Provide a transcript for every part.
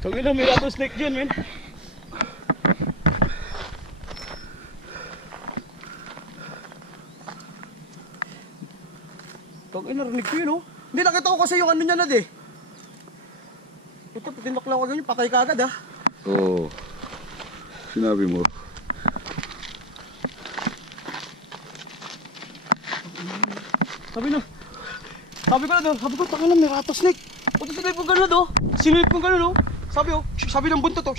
Tawin na, may rattlesnake dyan, men. Tawin na, rinig ko yun, oh. Hindi, nakita ko kasi yung ano niya na eh. Ito, tinaklaw ko ganyan, patay ka agad ah. Oo. Sinabi mo. Sabi ko, taka na, may rattlesnake. Punta sa po gano'n oh. Sinilip ko gano'n oh. Sabi ng buntot oh.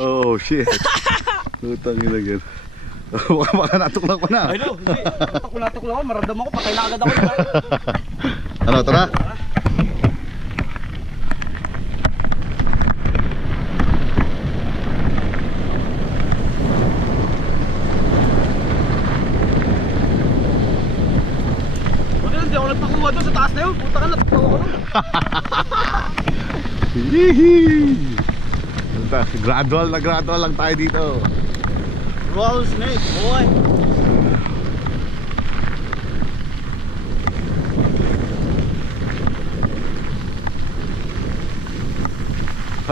Oh shit. Utang ina gan. Baka natuklaw ko na. Ay no, hindi. Natukla ko, maramdaman ko, patay na agad ako. Ano, tara? Hindi ako nagpakuha doon sa taas na yun. Puta ka, natuklaw ako doon. Yee! Gradual lang tayo dito. Rattlesnake, boy.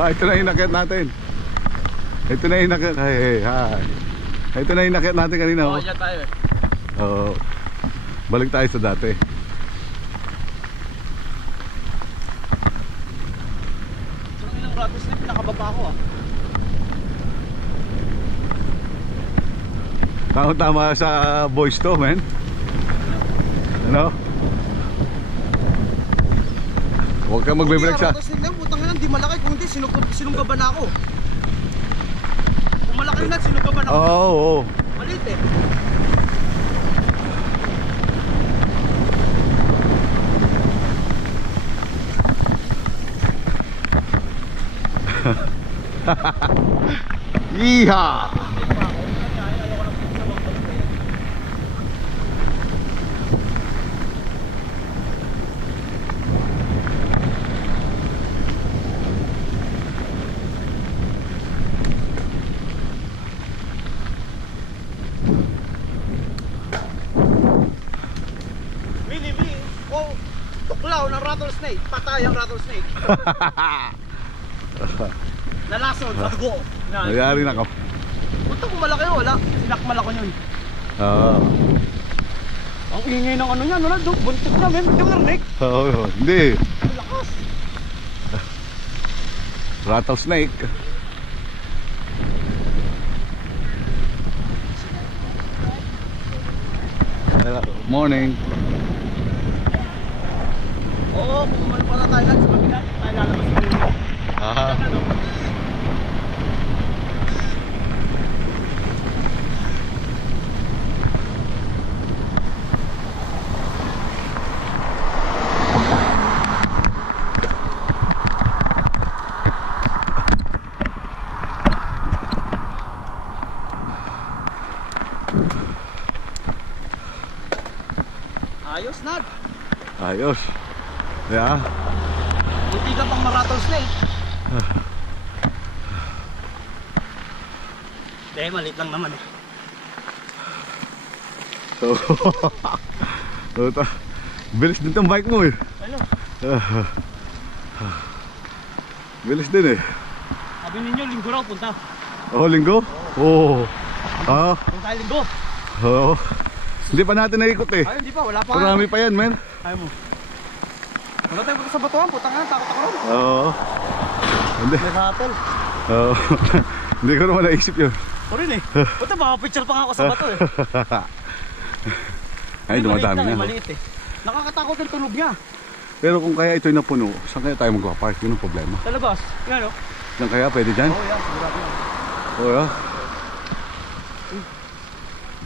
Ito na yung nakit natin. Ito na yung nakit. Hi. Ito na yung nakit natin kanina. Oo, dyan tayo eh. Oo. Balik tayo sa dati. Rattlesnake, nakababa ako ah. Tama sa boys to, man. Ano? Huwag kang magbe-break sa... Rattlesnake na yun, putang ina, hindi malaki. Kung hindi, sinunggaban na ako. Kung malaki na, sinunggaban ako. Oo. Malit eh. Iha! Mini, oh, tuklaw ng rattlesnake. Patay ang rattlesnake. Nalason, bago. Nagyari na ka. Punta kung malaki yun, wala. Sinakmal ako yun. Oo. Ang ingay ng ano niya, wala doon. Buntot na, men. Hindi mo narinig. Oo. Hindi. Ang lakas. Rattlesnake. Morning. Oo, kung umano pa na tayo lang sa mabigat, tayo lalabas sa mga. Ah. Ayos, Nad. Ayos. Yeah. Hindi ka pang ma-rattlesnake. Dahil malit lang naman eh. So, bilis din tong bike mo eh. Ano? Bilis din eh. Sabi ninyo, linggo raw punta. Oh, linggo? Oo. Ah. Punta tayo linggo. Oo. Hindi pa natin naikot eh. Ay, hindi pa, wala pa. Marami pa yan, men. Ayaw mo. Wala tayo punta sa batuan, putang nga, takot ako ron. Oo. Hindi. May rattle. Oo. Hindi ko naman naisip yun. O rin eh. Puta, baka picture pa nga ako sa bato eh. Ay, dumadami na. na. Maliit eh. Nakakatakot yung tunog niya. Pero kung kaya ito'y napuno, saan kaya tayo magpapark? Yun ang problema. Sa labas. Yan o. Saan kaya? Pwede dyan? Oo, yan. Sigurado yan. Oo, yeah.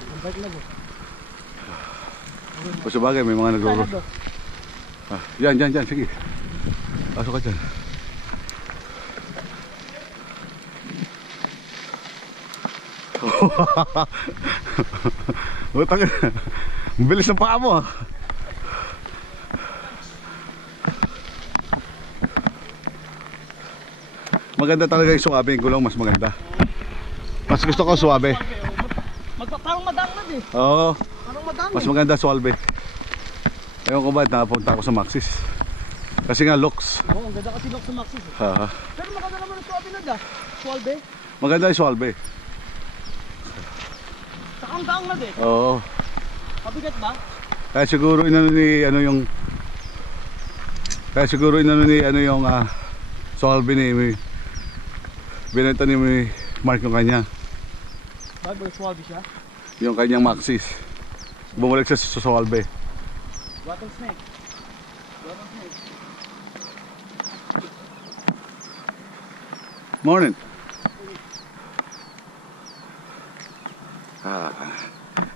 Ang bike na po. O sa bagay, may mga nagro-roll. Ah, yan, sige. Pasok ka dyan. Utang na. Ang bilis ng paa mo ah. Maganda talaga yung suwabe, yung gulong mas maganda. Mas gusto ko suwabe. Parang madangad eh. Oo. Parang madangad. Mas maganda suwabe. Ewan ko ba, napunta ako sa Maxis. Kasi nga looks. Oo, ang ganda kasi lock sa Maxis eh. Ha. Pero maganda naman natin na Swalbe. Maganda yung Swalbe. Saka ang daang na din. Oo. Mabigat ba? Kaya siguro inano ni ano yung Swalbe ni binenta ni Mark yung kanya. Bago Swalbe siya. Yung kanyang Maxis. Bumalik siya sa Swalbe. Rattlesnake. Morning.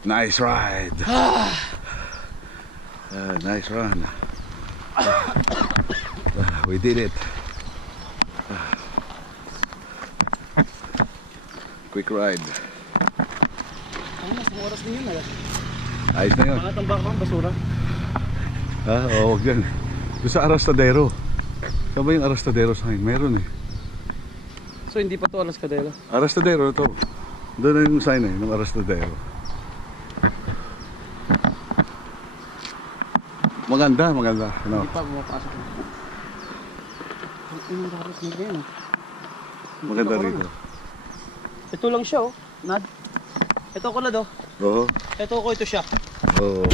Nice ride. Nice run. We did it. Quick ride. Ano, mas oras din yun Ayos na yun. Mga tambak ang basura. Oo, huwag yan. Doon sa Arastadero. Saan ba yung Arastadero sign? Meron eh. So hindi pa to alas kadela? Arastadero to. Doon na yung sign eh, ng Arastadero. Maganda. No? Hindi pa bumapasok. Ang inang rattlesnake yan. Maganda rito. Ito lang siya Nad. Ito ko na Oo. Ito ko ito siya. Oo.